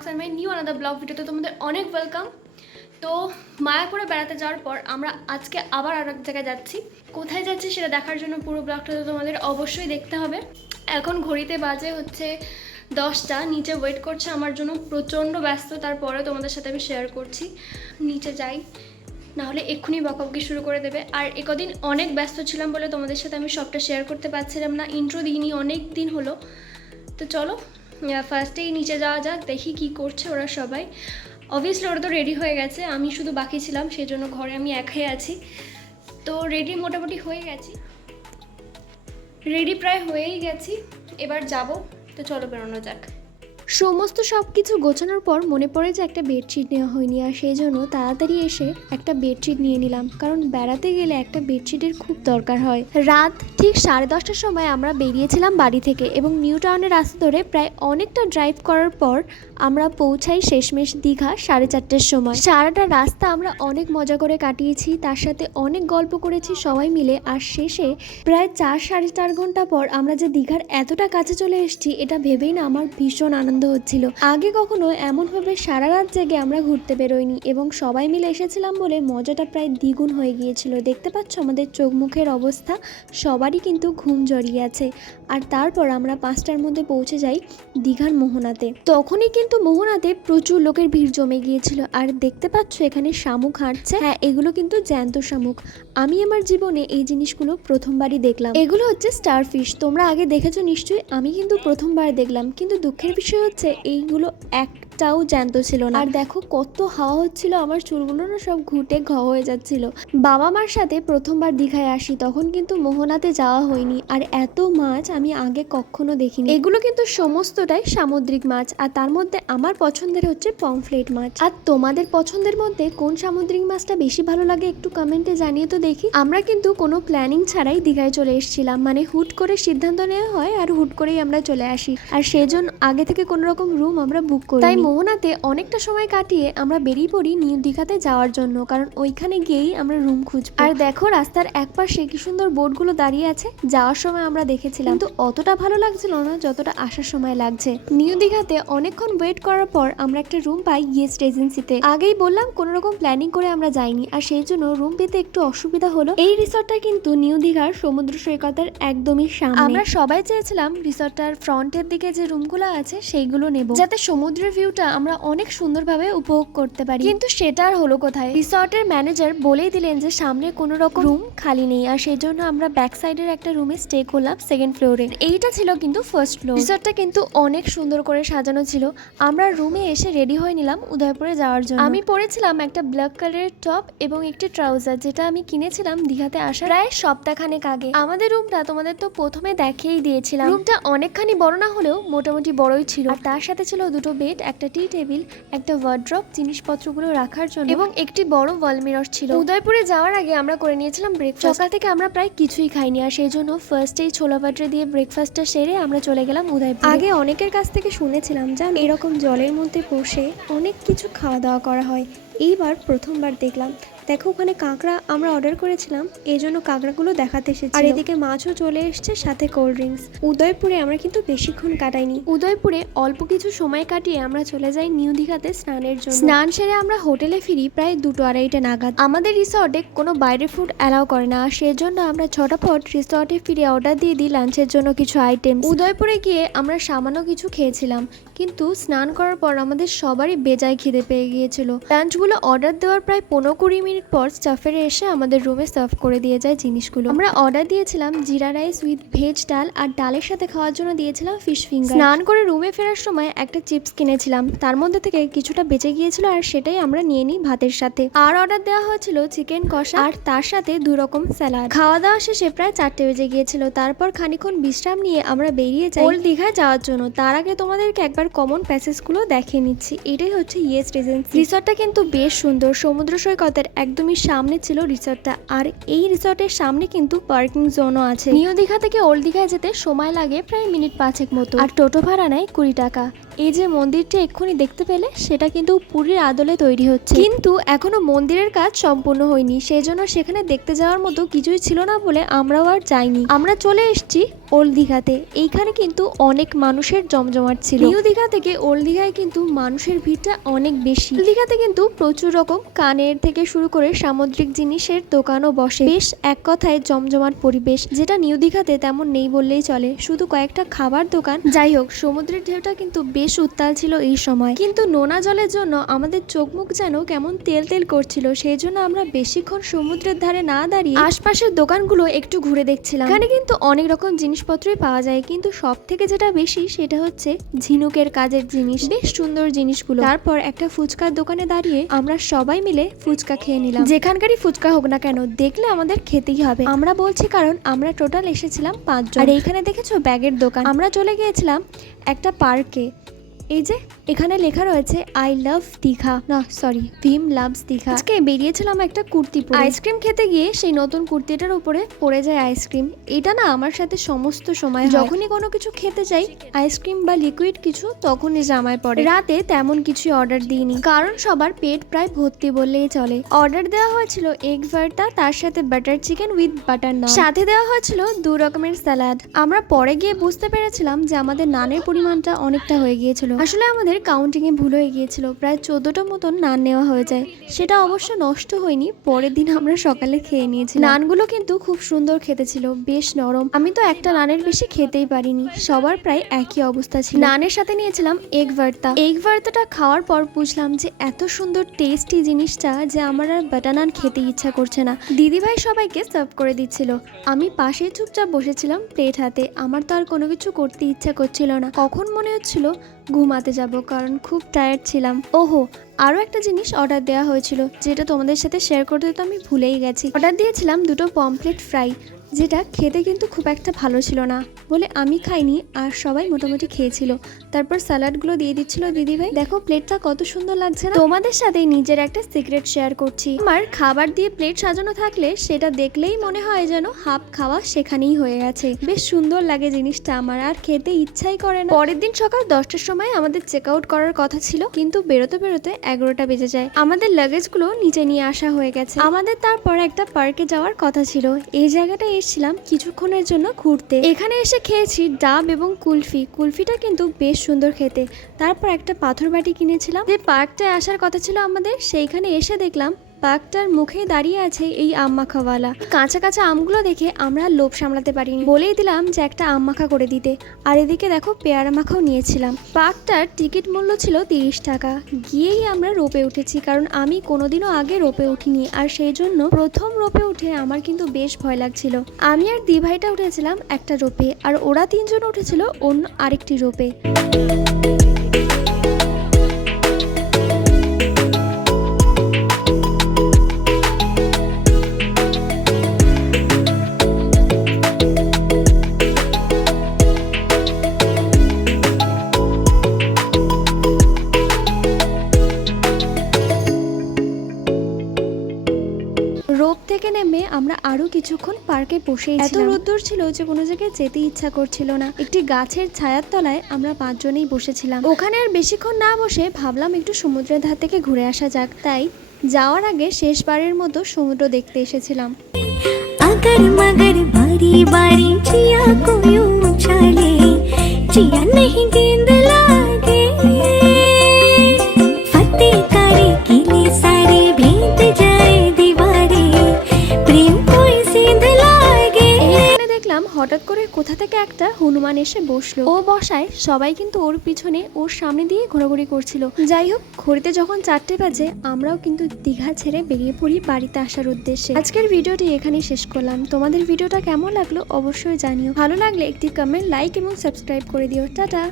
Blogs আর my new another blog ভিডিওতে তোমাদের অনেক ওয়েলকাম তো মায়াপুরে বেড়াতে যাওয়ার পর আমরা আজকে আবার আর এক জায়গায় যাচ্ছি। কোথায় যাচ্ছি সেটা দেখার জন্য পুরো ব্লগটা তো তোমাদের অবশ্যই দেখতে হবে। এখন ঘড়িতে বাজে হচ্ছে দশটা, নিচে ওয়েট করছে আমার জন্য প্রচণ্ড ব্যস্ত তারপরে তোমাদের সাথে আমি শেয়ার করছি। নিচে যাই, নাহলে এক্ষুনি বকাবকি শুরু করে দেবে। আর একদিন অনেক ব্যস্ত ছিলাম বলে তোমাদের সাথে আমি সবটা শেয়ার করতে পারছিলাম না। ইন্ট্রো দিইনি, অনেক দিন হলো। তো চলো ফার্স্টেই নিচে যাওয়া যাক, দেখি কি করছে ওরা সবাই। অবভিয়াসলি ওরা তো রেডি হয়ে গেছে, আমি শুধু বাকি ছিলাম সেই জন্য ঘরে আমি একাই আছি। তো রেডি মোটামুটি হয়ে গেছি। রেডি প্রায় হয়েই গেছি, এবার যাব, তো চলো বেরোনো যাক। সমস্ত সব কিছু গোছানোর পর মনে পড়ে যে একটা বেডশিট নেওয়া হয়নি, আর সেই জন্য তাড়াতাড়ি এসে একটা বেডশিট নিয়ে নিলাম, কারণ বেড়াতে গেলে একটা বেডশিটের খুব দরকার হয়। রাত ঠিক সাড়ে দশটার সময় আমরা বেরিয়েছিলাম বাড়ি থেকে এবং নিউ টাউনের রাস্তা ধরে প্রায় অনেকটা ড্রাইভ করার পর আমরা পৌঁছাই শেষমেশ দীঘা সাড়ে চারটের সময়। সারাটা রাস্তা আমরা অনেক মজা করে কাটিয়েছি, তার সাথে অনেক গল্প করেছি সবাই মিলে আর শেষে প্রায় চার সাড়ে চার ঘণ্টা পর আমরা যে দীঘার এতটা কাছে চলে এসেছি, এটা ভেবেই না আমার ভীষণ আনন্দ হচ্ছিল। আগে কখনো এমনভাবে সারা রাত জেগে আমরা ঘুরতে বেরোইনি এবং সবাই মিলে এসেছিলাম বলে মজাটা প্রায় দ্বিগুণ হয়ে গিয়েছিল। দেখতে পাচ্ছ আমাদের চোখ মুখের অবস্থা সবারই কিন্তু ঘুম জড়িয়ে আছে। আর তারপর আমরা পাঁচটার মধ্যে পৌঁছে যাই দীঘার মোহনাতে। তখনই কিন্তু মোহনাতে প্রচুর লোকের ভিড় জমে গিয়েছিল। আর দেখতে পাচ্ছ এখানে শামুক হাঁটছে। হ্যাঁ এগুলো কিন্তু জ্যান্ত শামুক। আমি আমার জীবনে এই জিনিসগুলো প্রথমবারই দেখলাম। এগুলো হচ্ছে স্টারফিশ। তোমরা আগে দেখেছ নিশ্চয়ই। আমি কিন্তু প্রথমবার দেখলাম। কিন্তু দুঃখের বিষয় হচ্ছে, এইগুলো একটাও জ্যান্ত ছিল না। আর দেখো কত হাওয়া হচ্ছিল আমার চুলগুলো না সব ঘুটে ঘ হয়ে যাচ্ছিল। বাবা মার সাথে প্রথমবার দীঘায় আসি তখন কিন্তু মোহনাতে যাওয়া হয়নি। আর এত মাছ আমি আগে কখনো দেখিনি। এগুলো কিন্তু সমস্তটাই সামুদ্রিক মাছ আর তার মধ্যে আমার পছন্দের হচ্ছে পমফ্লেট মাছ। আর তোমাদের পছন্দের মধ্যে কোন সামুদ্রিক মাছটা বেশি ভালো লাগে একটু কমেন্টে জানিয়ে তো দেখি। আমরা কিন্তু কোনো প্ল্যানিং ছাড়াই দীঘায় চলে এসেছিলাম মানে হুট করে সিদ্ধান্ত নেওয়া হয় আর হুট করেই আমরা চলে আসি। আর সেজন্য আগে থেকে কোনো রকম রুম আমরা বুক করি তাই মোহনাতে অনেকটা সময় কাটিয়ে আমরা বেরিয়ে পড়ি নিউ দীঘাতে যাওয়ার জন্য, কারণ ওইখানে গিয়েই আমরা রুম খুঁজবো। আর দেখো রাস্তার এক পাশে কি সুন্দর বোর্ডগুলো দাঁড়িয়ে আছে, যাওয়ার সময় আমরা দেখেছিলাম। কিন্তু অতটা ভালো লাগছিল না যতটা আসার সময় লাগছে। নিউ দীঘাতে অনেকক্ষণ ওয়েট করার পর আমরা একটা রুম পাই গেস্ট এজেন্সিতে আগেই বললাম কোনো রকম প্ল্যানিং করে আমরা যাইনি, আর সেই জন্য রুম পেতে একটু অসুবিধা হলো। এই রিসর্টটা কিন্তু নিউ দীঘার সমুদ্র সৈকতের একদমই সামনে। আমরা সবাই চেয়েছিলাম রিসর্টটার ফ্রন্টের দিকে যে রুমগুলো আছে সেইগুলো নেব, যাতে সমুদ্রের ভিউটা আমরা অনেক সুন্দরভাবে উপভোগ করতে পারি। কিন্তু সেটা আর হলো কোথায়? রিসর্টের ম্যানেজার বলেই দিলেন যে সামনে কোনো রকম রুম খালি নেই আর সেই জন্য আমরা ব্যাক সাইডের একটা রুমে স্টে করলাম সেকেন্ড ফ্লোরে। এইটা ছিল কিন্তু ফার্স্ট ফ্লোর। রিসর্টটা কিন্তু অনেক সুন্দর করে সাজানো ছিল। আমরা রুমে এসে রেডি হয়ে নিলাম উদয়পুরে যাওয়ার জন্য। আমি পরেছিলাম একটা ব্ল্যাক কালারের টপ এবং একটি ট্রাউজার যেটা আমি কিনেছিলাম দীঘাতে আসার প্রায় সপ্তাহখানেক আগে। আমাদের রুমটা তোমাদের তো প্রথমে দেখেই দিয়েছিলাম। রুমটা অনেকখানি বড় না হলেও মোটামুটি বড়ই ছিল। আর তার সাথে ছিল দুটো বেড, একটা টি টেবিল একটা ওয়ার্ড্রপ জিনিসপত্রগুলো রাখার জন্য এবং একটি বড় ওয়াল মিরর ছিল। উদয়পুরে যাওয়ার আগে আমরা করে নিয়েছিলাম ব্রেকফাস্ট সকাল থেকে আমরা প্রায় কিছুই খাইনি আর সেই জন্য ফার্স্টেই ছোলা পাটরে দিয়ে ব্রেকফাস্টটা সেরে আমরা চলে গেলাম উদয়পুর। আগে অনেকের কাছ থেকে শুনেছিলাম যে এরকম জলের মধ্যে বসে অনেক কিছু খাওয়া দাওয়া করা হয়। এইবার প্রথমবার দেখলাম। দেখো ওখানে কাঁকড়া আমরা অর্ডার করেছিলাম, এই জন্য কাঁকড়াগুলো দেখাতে এসেছি আর এদিকে মাছও চলে এসছে, সাথে কোল্ড ড্রিঙ্কস উদয়পুরে আমরা কিন্তু বেশিক্ষণ কাটাইনি। উদয়পুরে অল্প কিছু সময় কাটিয়ে আমরা চলে যাই নিউ দীঘাতে স্নানের জন্য। স্নান সেরে আমরা হোটেলে ফিরি প্রায় দুটো আড়াইটা নাগাদ। আমাদের রিসর্টে কোনো বাইরের ফুড অ্যালাউ করে না সেজন্য আমরা ছটা ছটাফট রিসর্টে ফিরে অর্ডার দিয়ে দিই লাঞ্চের জন্য কিছু আইটেম উদয়পুরে গিয়ে আমরা সামান্য কিছু খেয়েছিলাম, কিন্তু স্নান করার পর আমাদের সবারই বেজায় খিদে পেয়ে গিয়েছিল। লাঞ্চগুলো অর্ডার দেওয়ার প্রায় পনেরো কুড়ি মিনিট পর স্টাফের এসে আমাদের রুমে সার্ভ করে দিয়ে যায় জিনিসগুলো। আমরা অর্ডার দিয়েছিলাম জিরা রাইস উইথ ভেজ ডাল আর ডালের সাথে খাওয়ার জন্য দিয়েছিলাম ফিশ ফিঙ্গার স্নান করে রুমে ফেরার সময় একটা চিপস কিনেছিলাম। তার মধ্যে থেকে কিছুটা বেঁচে গিয়েছিল আর সেটাই আমরা নিয়ে নিই ভাতের সাথে। আর অর্ডার দেওয়া হয়েছিল চিকেন কষা আর তার সাথে দু রকম স্যালাড খাওয়া দাওয়া শেষে প্রায় চারটে বেজে গিয়েছিল। তারপর খানিক্ষণ বিশ্রাম নিয়ে আমরা বেরিয়ে যাই ওল্ড দীঘায় যাওয়ার জন্য। তার আগে তোমাদেরকে একবার কমন প্যাসেজগুলো দেখিয়ে নিচ্ছি। এটাই হচ্ছে ইয়েস রেজেন্সি রিসর্টটা কিন্তু বেশ সুন্দর সমুদ্র সৈকতের একদমই সামনে ছিল রিসর্টটা। আর এই রিসর্টের সামনে কিন্তু পার্কিং জোনও আছে। নিউ দীঘা থেকে ওল্ড দীঘায় যেতে সময় লাগে প্রায় মিনিট পাঁচেক মতো। আর টোটো ভাড়া নেয় কুড়ি টাকা। এই যে মন্দিরটা এক্ষুনি দেখতে পেলে, সেটা কিন্তু পুরীর আদলে তৈরি হচ্ছে। কিন্তু এখনও মন্দিরের কাজ সম্পূর্ণ হয়নি সেই জন্য সেখানে দেখতে যাওয়ার মতো কিছুই ছিল না বলে আমরাও আর যাইনি। আমরা চলে এসেছি ওল্ড দীঘাতে। এইখানে কিন্তু অনেক মানুষের জমজমাট ছিল। নিউ দীঘা থেকে ওল্ড দীঘায় কিন্তু মানুষের ভিড়টা অনেক বেশি। দীঘাতে কিন্তু প্রচুর রকম কানের থেকে শুরু করে সামুদ্রিক জিনিসের দোকানও বসে। বেশ এক কথায় জমজমাট পরিবেশ, যেটা নিউ দীঘাতে তেমন নেই বললেই চলে। শুধু কয়েকটা খাবার দোকান। যাই হোক, সমুদ্রের ঢেউটা কিন্তু বেশ উত্তাল ছিল এই সময়। কিন্তু নোনা জলের জন্য আমাদের চোখ মুখ যেন কেমন তেল তেল করছিল, সেই জন্য আমরা বেশিক্ষণ সমুদ্রের ধারে না দাঁড়িয়ে আশপাশের দোকানগুলো একটু ঘুরে দেখছিলাম। এখানে কিন্তু অনেক রকম জিনিসপত্রই পাওয়া যায়, কিন্তু সব থেকে যেটা বেশি সেটা হচ্ছে ঝিনুকের কাজের জিনিস। বেশ সুন্দর জিনিসগুলো। তারপর একটা ফুচকার দোকানে দাঁড়িয়ে আমরা সবাই মিলে ফুচকা খেয়ে নিলাম। যেখানকারই ফুচকা হোক না কেন, দেখলে আমাদের খেতেই হবে। আমরা বলছি কারণ আমরা টোটাল এসেছিলাম পাঁচজন। আর এইখানে দেখেছ ব্যাগের দোকান? আমরা চলে গিয়েছিলাম একটা পার্কে। এই যে এখানে লেখা রয়েছে আই লাভ দীঘা না সরি ভিম লাভস দীঘা আজকে বেরিয়েছিলাম একটা কুর্তি পরে। আইসক্রিম খেতে গিয়ে সেই নতুন কুর্তিটার উপরে পড়ে যায় আইসক্রিম। এটা না আমার সাথে সমস্ত সময় যখনই কোনো কিছু খেতে চাই আইসক্রিম বা লিকুইড কিছু তখনই জামায় পড়ে। রাতে তেমন কিছু অর্ডার দিইনি কারণ সবার পেট প্রায় ভর্তি বললেই চলে। অর্ডার দেওয়া হয়েছিল এগ ভার্তা তার সাথে butter chicken with butter naan সাথে দেওয়া হয়েছিল দু রকমের স্যালাড আমরা পরে গিয়ে বুঝতে পেরেছিলাম যে আমাদের নানের পরিমাণটা অনেকটা হয়ে গিয়েছিল। আসলে আমাদের কাউন্টিংয়ে ভুল হয়ে গিয়েছিল। প্রায় চোদ্দটা মতন নান নেওয়া হয়ে যায়। সেটা অবশ্য নষ্ট হয়নি। পরের দিন আমরা সকালে খেয়ে নিয়েছি নানগুলো কিন্তু খুব সুন্দর খেতে ছিল। বেশ নরম। আমি তো একটা নানের বেশি খেতেই পারিনি। সবার প্রায় একই অবস্থা ছিল। নানের সাথে নিয়েছিলাম এগ ভার্তা। এগ ভার্তাটা খাওয়ার পর বুঝলাম যে এত সুন্দর টেস্টি জিনিসটা যে আমার আর বাটার নান খেতে ইচ্ছা করছে না। দিদিভাই সবাইকে সার্ভ করে দিচ্ছিল। আমি পাশে চুপচাপ বসেছিলাম প্লেট হাতে। আমার তো আর কোনো কিছু করতে ইচ্ছা করছিল না। কখন মনে হচ্ছিল ঘুমাতে যাব কারণ খুব টায়ার্ড ছিলাম। ওহো আরও একটা জিনিস অর্ডার দেওয়া হয়েছিল, যেটা তোমাদের সাথে শেয়ার করতে তো আমি ভুলেই গেছি। অর্ডার দিয়েছিলাম দুটো পমপ্লেট ফ্রাই যেটা খেতে কিন্তু খুব একটা ভালো ছিল না বলে আমি খাইনি আর সবাই মোটামুটি খেয়েছিল। তারপর স্যালাডগুলো দিয়ে দিচ্ছিল দিদিভাই। দেখো প্লেটটা কত সুন্দর লাগছে না? তোমাদের সাথে নিজের একটা সিক্রেট শেয়ার করছি। আমার খাবার দিয়ে প্লেট সাজানো থাকলে সেটা দেখলেই মনে হয় যেন হাফ খাওয়া সেখানেই হয়ে গেছে। বেশ সুন্দর লাগে জিনিসটা আমার, আর খেতে ইচ্ছাই করে না। পরের দিন সকাল দশটার সময় আমাদের চেক আউট করার কথা ছিল, কিন্তু বেরোতে বেরোতে এগারোটা বেজে যায়। আমাদের লাগেজগুলো নিচে নিয়ে আসা হয়ে গেছে। আমাদের তারপর একটা পার্কে যাওয়ার কথা ছিল। এই জায়গাটা এসেছিলাম কিছুক্ষণের জন্য ঘুরতে। এখানে এসে খেয়েছি ডাব এবং কুলফি। কুলফিটা কিন্তু বেশ সুন্দর খেতে। তারপর একটা পাথর বাটি কিনেছিলাম। যে পার্কটায় আসার কথা ছিল আমাদের, সেইখানে এসে দেখলাম পার্কটার মুখেই দাঁড়িয়ে আছে এই আম মাখাওয়ালা। কাঁচা কাঁচা আমগুলো দেখে আমরা লোভ সামলাতে পারিনি। বলেই দিলাম যে একটা আম মাখা করে দিতে। আর এদিকে দেখো পেয়ারা মাখাও নিয়েছিলাম। পার্কটার টিকিট মূল্য ছিল তিরিশ টাকা। গিয়েই আমরা রোপে উঠেছি, কারণ আমি কোনোদিনও আগে রোপে উঠিনি। আর সেই জন্য প্রথম রোপে উঠে আমার কিন্তু বেশ ভয় লাগছিল। আমি আর দিভাইটা উঠেছিলাম একটা রোপে, আর ওরা তিনজন উঠেছিল অন্য আরেকটি রোপে। রোদ থেকে নেমে আমরা আরও কিছুক্ষণ পার্কে বসে এত রোদ্দুর ছিল যে কোনো জায়গায় যেতে ইচ্ছা করছিল না। একটি গাছের ছায়ার তলায় আমরা পাঁচজনেই বসেছিলাম। ওখানে আর বেশিক্ষণ না বসে ভাবলাম একটু সমুদ্রের ধার থেকে ঘুরে আসা যাক। তাই যাওয়ার আগে শেষবারের মতো সমুদ্র দেখতে এসেছিলাম। আগর মগর বাড়ি বাড়ি চিয়া কুয়ু চলে চিয়া থেকে একটা হনুমান এসে বসল। ও বসায়, সবাই কিন্তু ওর পিছনে ওর সামনে দিয়ে ঘোরাঘুরি করছিল। যাই হোক, ঘড়িতে যখন চারটে বাজে, আমরাও কিন্তু দীঘা ছেড়ে বেরিয়ে পড়ি বাড়িতে আসার উদ্দেশ্যে। আজকের ভিডিওটি এখানেই শেষ করলাম। তোমাদের ভিডিওটা কেমন লাগল অবশ্যই জানিও। ভালো লাগলে একটি কমেন্ট লাইক এবং সাবস্ক্রাইব করে দিও। টাটা!